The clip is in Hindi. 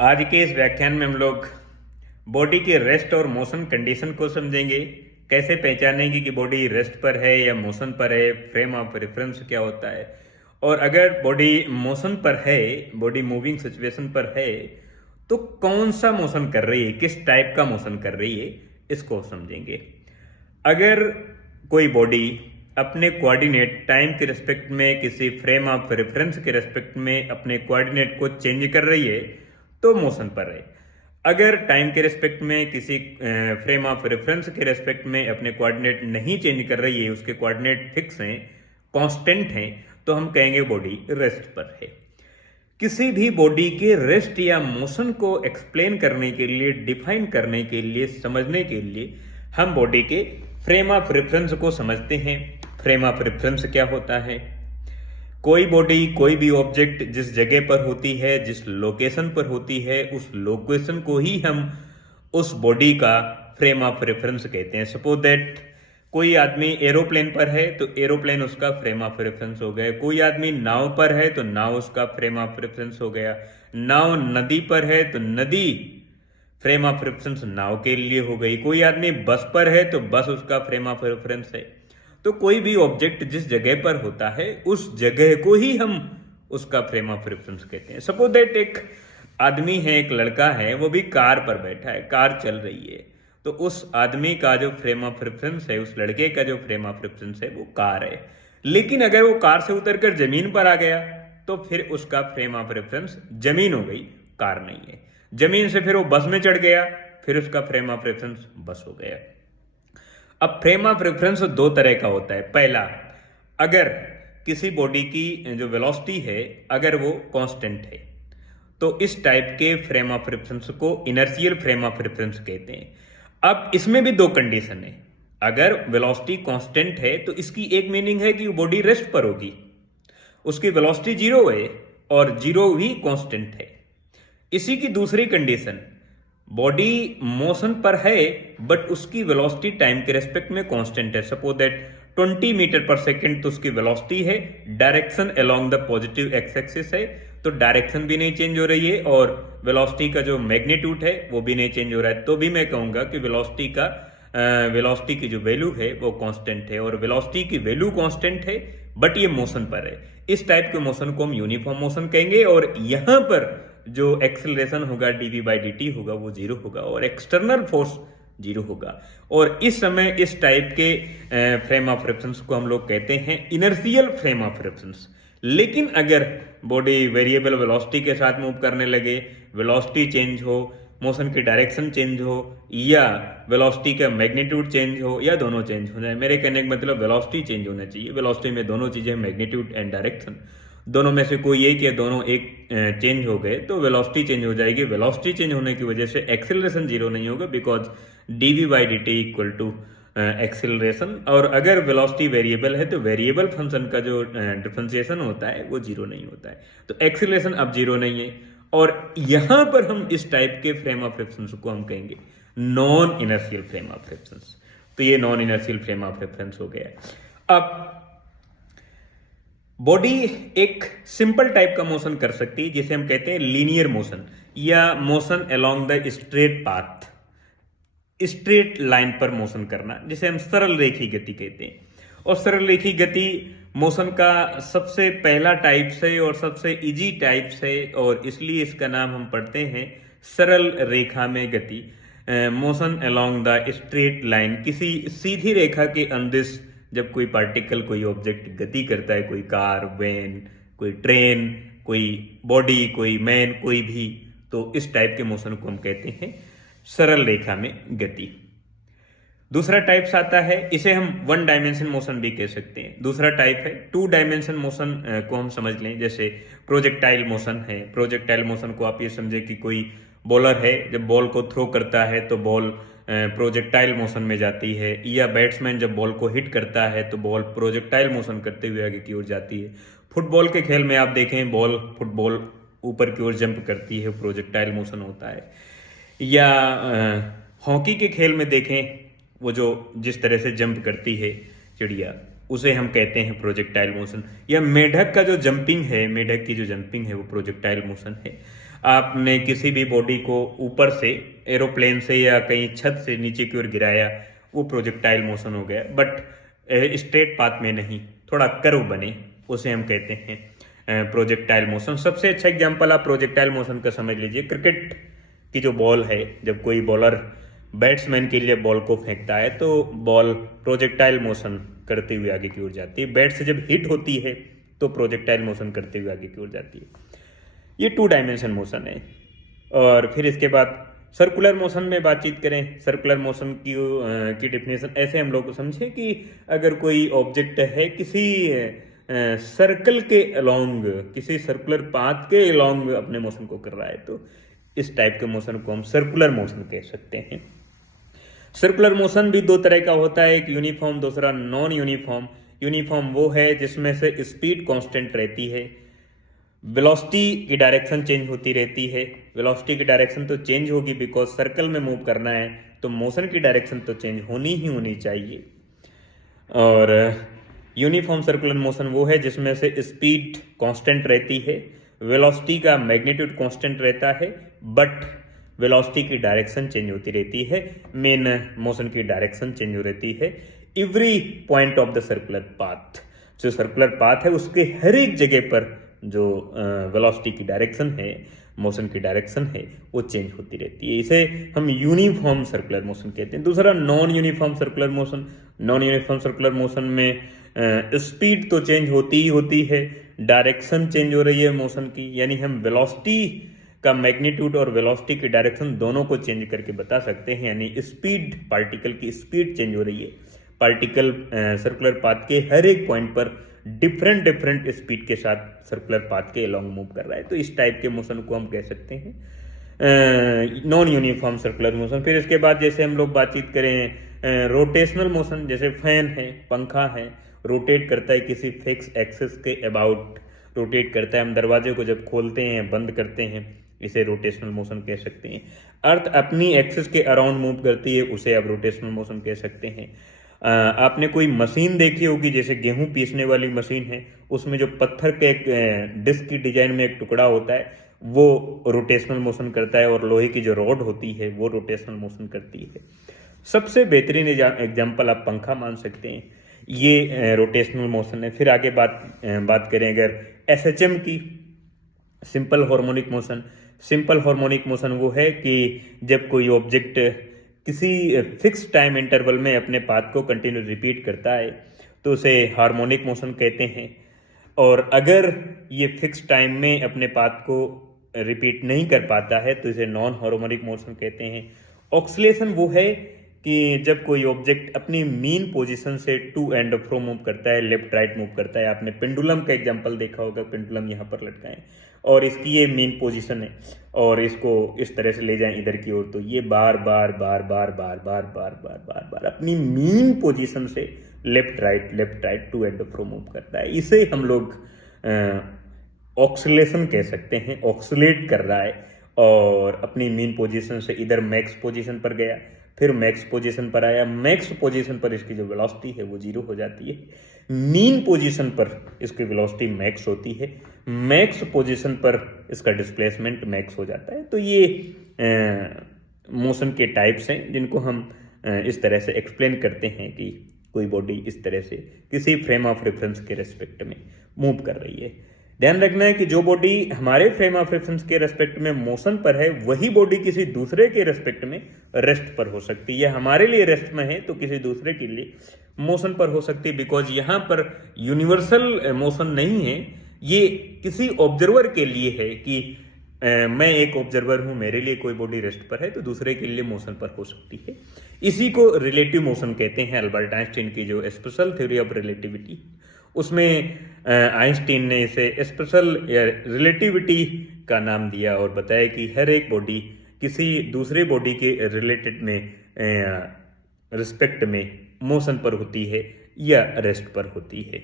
आज के इस व्याख्यान में हम लोग बॉडी के रेस्ट और मोशन कंडीशन को समझेंगे। कैसे पहचानेंगे कि बॉडी रेस्ट पर है या मोशन पर है, फ्रेम ऑफ रेफरेंस क्या होता है, और अगर बॉडी मोशन पर है, बॉडी मूविंग सिचुएशन पर है, तो कौन सा मोशन कर रही है, किस टाइप का मोशन कर रही है, इसको समझेंगे। अगर कोई बॉडी अपने कोऑर्डिनेट टाइम के रेस्पेक्ट में किसी फ्रेम ऑफ रेफरेंस के रेस्पेक्ट में अपने कोऑर्डिनेट को चेंज कर रही है तो मोशन पर है। अगर टाइम के रेस्पेक्ट में किसी फ्रेम ऑफ रेफरेंस के रेस्पेक्ट में अपने कोऑर्डिनेट नहीं चेंज कर रही है, उसके कोऑर्डिनेट फिक्स हैं, कांस्टेंट हैं, तो हम कहेंगे बॉडी रेस्ट पर है। किसी भी बॉडी के रेस्ट या मोशन को एक्सप्लेन करने के लिए, डिफाइन करने के लिए, समझने के लिए हम बॉडी के फ्रेम ऑफ रेफरेंस को समझते हैं। फ्रेम ऑफ रेफरेंस क्या होता है? कोई बॉडी, कोई भी ऑब्जेक्ट जिस जगह पर होती है, जिस लोकेशन पर होती है, उस लोकेशन को ही हम उस बॉडी का फ्रेम ऑफ रेफरेंस कहते हैं। सपोज दैट कोई आदमी एरोप्लेन पर है तो एरोप्लेन उसका फ्रेम ऑफ रेफरेंस हो गया। कोई आदमी नाव पर है तो नाव उसका फ्रेम ऑफ रेफरेंस हो गया। नाव नदी पर है तो नदी फ्रेम ऑफ रेफरेंस नाव के लिए हो गई। कोई आदमी बस पर है तो बस उसका फ्रेम ऑफ रेफरेंस है। तो कोई भी ऑब्जेक्ट जिस जगह पर होता है उस जगह को ही हम उसका फ्रेम ऑफ रेफरेंस कहते हैं। सपोज दैट एक आदमी है, एक लड़का है, वो भी कार पर बैठा है, कार चल रही है, तो उस आदमी का जो फ्रेम ऑफ रेफरेंस है, उस लड़के का जो फ्रेम ऑफ रेफरेंस है वो कार है। लेकिन अगर वो कार से उतरकर जमीन पर आ गया तो फिर उसका फ्रेम ऑफ रेफरेंस जमीन हो गई, कार नहीं है। जमीन से फिर वो बस में चढ़ गया, फिर उसका फ्रेम ऑफ रेफरेंस बस हो गया। अब फ्रेम ऑफ रेफरेंस दो तरह का होता है। पहला, अगर किसी बॉडी की जो वेलोसिटी है अगर वो कांस्टेंट है तो इस टाइप के फ्रेम ऑफ रेफरेंस को इनर्शियल फ्रेम ऑफ रेफरेंस कहते हैं। अब इसमें भी दो कंडीशन है। अगर वेलोसिटी कांस्टेंट है तो इसकी एक मीनिंग है कि बॉडी रेस्ट पर होगी, उसकी वेलोसिटी जीरो है और जीरो भी कांस्टेंट है। इसी की दूसरी कंडीशन, बॉडी मोशन पर है बट उसकी वेलोसिटी टाइम के रेस्पेक्ट में कांस्टेंट है। सपोज दैट 20 मीटर पर सेकंड तो उसकी वेलोसिटी है, direction along the positive x axis है, तो डायरेक्शन भी नहीं चेंज हो रही है और वेलोसिटी का जो मैग्नीट्यूड है वो भी नहीं चेंज हो रहा है। तो भी मैं कहूंगा कि वेलोसिटी की जो वैल्यू है वो कांस्टेंट है और वेलोसिटी की वैल्यू कांस्टेंट है बट ये मोशन पर है। इस टाइप के मोशन को हम यूनिफॉर्म मोशन कहेंगे और यहां पर जो एक्सेलरेशन होगा dv/dt होगा वो जीरो होगा और एक्सटर्नल फोर्स जीरो होगा। और इस समय इस टाइप के फ्रेम ऑफ रेफरेंस को हम लोग कहते हैं इनर्शियल फ्रेम ऑफ रेफरेंस। लेकिन अगर बॉडी वेरिएबल वेलोसिटी के साथ मूव करने लगे, वेलोसिटी चेंज हो, मोशन की डायरेक्शन चेंज हो या वेलोसिटी का मैग्नीट्यूड चेंज हो या दोनों चेंज हो जाए, मेरे कहने का मतलब वेलोसिटी चेंज होना चाहिए। वेलोसिटी में दोनों चीजें, मैग्नीट्यूड एंड डायरेक्शन, दोनों में से कोई एक या दोनों एक चेंज हो गए तो वेलोसिटी चेंज हो जाएगी। वेलोसिटी चेंज होने की वजह से एक्सेलरेशन जीरो नहीं होगा because dv/dt equal to acceleration. और अगर वेलोसिटी वेरिएबल है तो वेरिएबल फंक्शन का जो डिफरेंशिएशन होता है वो जीरो नहीं होता है, तो एक्सेलरेशन अब जीरो नहीं है। और यहां पर हम इस टाइप के फ्रेम ऑफ रेफरेंस को हम कहेंगे non inertial frame of reference. तो ये non inertial frame of reference हो गया। अब बॉडी एक सिंपल टाइप का मोशन कर सकती है जिसे हम कहते हैं लीनियर मोशन या motion along the straight path, straight line पर मोशन करना, जिसे हम सरल रेखी गति कहते हैं। और सरल रेखी गति मोशन का सबसे पहला टाइप से और सबसे इजी टाइप से, और इसलिए इसका नाम हम पढ़ते हैं सरल रेखा में गति। Motion along the straight line, किसी सीधी रेखा के अंदिश जब कोई पार्टिकल, कोई ऑब्जेक्ट गति करता है, कोई कार, वैन, कोई ट्रेन, कोई बॉडी, कोई मैन, कोई भी, तो इस टाइप के मोशन को हम कहते हैं सरल रेखा में गति। दूसरा टाइप्स आता है, इसे हम वन डायमेंशन मोशन भी कह सकते हैं। दूसरा टाइप है टू डायमेंशन मोशन को हम समझ लें, जैसे प्रोजेक्टाइल मोशन है। प्रोजेक्टाइल मोशन को आप ये समझे कि कोई बॉलर है, जब बॉल को थ्रो करता है तो बॉल प्रोजेक्टाइल मोशन में जाती है, या बैट्समैन जब बॉल को हिट करता है तो बॉल प्रोजेक्टाइल मोशन करते हुए आगे की ओर जाती है। फुटबॉल के खेल में आप देखें फुटबॉल ऊपर की ओर जंप करती है, प्रोजेक्टाइल मोशन होता है। या हॉकी के खेल में देखें वो जो जिस तरह से जंप करती है चिड़िया, उसे हम कहते हैं प्रोजेक्टाइल मोशन। या मेढक का जो जंपिंग है, मेढक की जो जंपिंग है वो प्रोजेक्टाइल मोशन है। आपने किसी भी बॉडी को ऊपर से एरोप्लेन से या कहीं छत से नीचे की ओर गिराया, वो प्रोजेक्टाइल मोशन हो गया, बट स्ट्रेट पाथ में नहीं, थोड़ा कर्व बने, उसे हम कहते हैं प्रोजेक्टाइल मोशन। सबसे अच्छा एग्जांपल आप प्रोजेक्टाइल मोशन का समझ लीजिए, क्रिकेट की जो बॉल है, जब कोई बॉलर बैट्समैन के लिए बॉल को फेंकता है तो बॉल प्रोजेक्टाइल मोशन करते हुए आगे की ओर जाती है। बैट से जब हिट होती है तो प्रोजेक्टाइल मोशन करते हुए आगे की ओर जाती है। ये 2 डायमेंशन मोशन है। और फिर इसके बाद सर्कुलर मोशन में बातचीत करें। सर्कुलर मोशन की डेफिनेशन ऐसे हम लोग समझें कि अगर कोई ऑब्जेक्ट है किसी सर्कल के अलोंग, किसी सर्कुलर पाथ के अलोंग अपने मोशन को कर रहा है, तो इस टाइप के मोशन को हम सर्कुलर मोशन कह सकते हैं। सर्कुलर मोशन भी 2 तरह का होता है, एक यूनिफॉर्म, दूसरा नॉन यूनिफॉर्म। यूनिफॉर्म वो है जिसमें से स्पीड कांस्टेंट रहती है, वेलोसिटी की डायरेक्शन चेंज होती रहती है। वेलोसिटी की डायरेक्शन तो चेंज होगी बिकॉज सर्कल में मूव करना है, तो मोशन की डायरेक्शन तो चेंज होनी ही होनी चाहिए। और यूनिफॉर्म सर्कुलर मोशन वो है जिसमें से स्पीड कांस्टेंट रहती है, वेलोसिटी का मैग्नीट्यूड कांस्टेंट रहता है, बट वेलोसिटी की डायरेक्शन चेंज होती रहती है, मेन मोशन की डायरेक्शन चेंज हो रहती है every point of the circular path. जो सर्कुलर पाथ है उसके हर एक जगह पर जो वेलोसिटी की डायरेक्शन है, मोशन की डायरेक्शन है, वो चेंज होती रहती है। इसे हम यूनिफॉर्म सर्कुलर मोशन कहते हैं। दूसरा non uniform circular motion. Non uniform circular motion में स्पीड तो चेंज होती ही होती है, डायरेक्शन चेंज हो रही है मोशन की, यानी हम वेलोसिटी का मैग्नीट्यूड और वेलोसिटी की डायरेक्शन दोनों को चेंज करके बता सकते हैं। यानी स्पीड, पार्टिकल की स्पीड चेंज हो रही है, पार्टिकल सर्कुलर पाथ के हर एक पॉइंट पर डिफरेंट स्पीड के साथ सर्कुलर पाथ के अलोंग मूव कर रहा है, तो इस टाइप के मोशन को हम कह सकते हैं नॉन यूनिफॉर्म सर्कुलर मोशन। फिर इसके बाद जैसे हम लोग बातचीत करें रोटेशनल मोशन, जैसे फैन है, पंखा है, रोटेट करता है किसी फिक्स एक्सिस के अबाउट, रोटेट करता है। हम दरवाजे को जब खोलते हैं बंद करते हैं, इसे रोटेशनल मोशन कह सकते हैं। अर्थ अपनी एक्सिस के अराउंड मूव करती है, उसे आप रोटेशनल मोशन कह सकते हैं। आपने कोई मशीन देखी होगी, जैसे गेहूं पीसने वाली मशीन है, उसमें जो पत्थर के एक डिस्क की डिजाइन में एक टुकड़ा होता है, वो रोटेशनल मोशन करता है, और लोहे की जो रॉड होती है वो रोटेशनल मोशन करती है। सबसे बेहतरीन एग्जाम्पल आप पंखा मान सकते हैं, ये रोटेशनल मोशन है। फिर आगे बात करें अगर एसएचएम की, simple harmonic motion. Simple harmonic motion वो है कि जब कोई ऑब्जेक्ट किसी फिक्स टाइम इंटरवल में अपने पाथ को कंटिन्यू रिपीट करता है तो उसे हार्मोनिक मोशन कहते हैं। और अगर ये फिक्स टाइम में अपने पाथ को रिपीट नहीं कर पाता है तो इसे नॉन हार्मोनिक मोशन कहते हैं। ऑक्सीलेशन वो है कि जब कोई ऑब्जेक्ट अपनी मीन पोजीशन से टू एंड फ्रो मूव करता है, लेफ्ट राइट मूव करता है। आपने पेंडुलम का एग्जांपल देखा होगा, पेंडुलम यहाँ पर लटका है और इसकी ये मीन पोजीशन है, और इसको इस तरह से ले जाएं इधर की ओर, तो ये बार बार बार बार बार बार बार बार बार बार अपनी मीन पोजीशन से left right to and fro move करता है। इसे हम लोग ऑक्सीलेशन कह सकते हैं। ऑक्सीलेट कर रहा है और अपनी मीन पोजीशन से इधर मैक्स पोजीशन पर गया, फिर मैक्स पोजीशन पर आया, मैक्स पोजीशन पर इसकी जो वेलोसिटी है वो 0 हो जाती है, मीन पोजीशन पर इसकी वेलोसिटी मैक्स होती है, मैक्स पोजीशन पर इसका डिस्प्लेसमेंट मैक्स हो जाता है। तो ये मोशन के टाइप्स हैं जिनको हम इस तरह से एक्सप्लेन करते हैं कि कोई बॉडी इस तरह से किसी फ्रेम ऑफ रेफरेंस के रेस्पेक्ट में मूव कर रही है। ध्यान रखना है कि जो बॉडी हमारे फ्रेम ऑफ रेफरेंस के रेस्पेक्ट में मोशन पर है, वही बॉडी किसी दूसरे के रेस्पेक्ट में रेस्ट पर हो सकती है। हमारे लिए रेस्ट में है तो किसी दूसरे के लिए मोशन पर हो सकती है, बिकॉज यहाँ पर यूनिवर्सल मोशन नहीं है, ये किसी ऑब्जर्वर के लिए है कि मैं एक ऑब्जर्वर हूं, मेरे लिए कोई बॉडी रेस्ट पर है तो दूसरे के लिए मोशन पर हो सकती है। इसी को रिलेटिव मोशन कहते हैं। अल्बर्ट आइंस्टीन की जो स्पेशल थ्योरी ऑफ रिलेटिविटी, उसमें आइंस्टीन ने इसे स्पेशल रिलेटिविटी का नाम दिया और बताया कि हर एक बॉडी किसी दूसरे बॉडी के रिलेटेड में रिस्पेक्ट में मोशन पर होती है या रेस्ट पर होती है।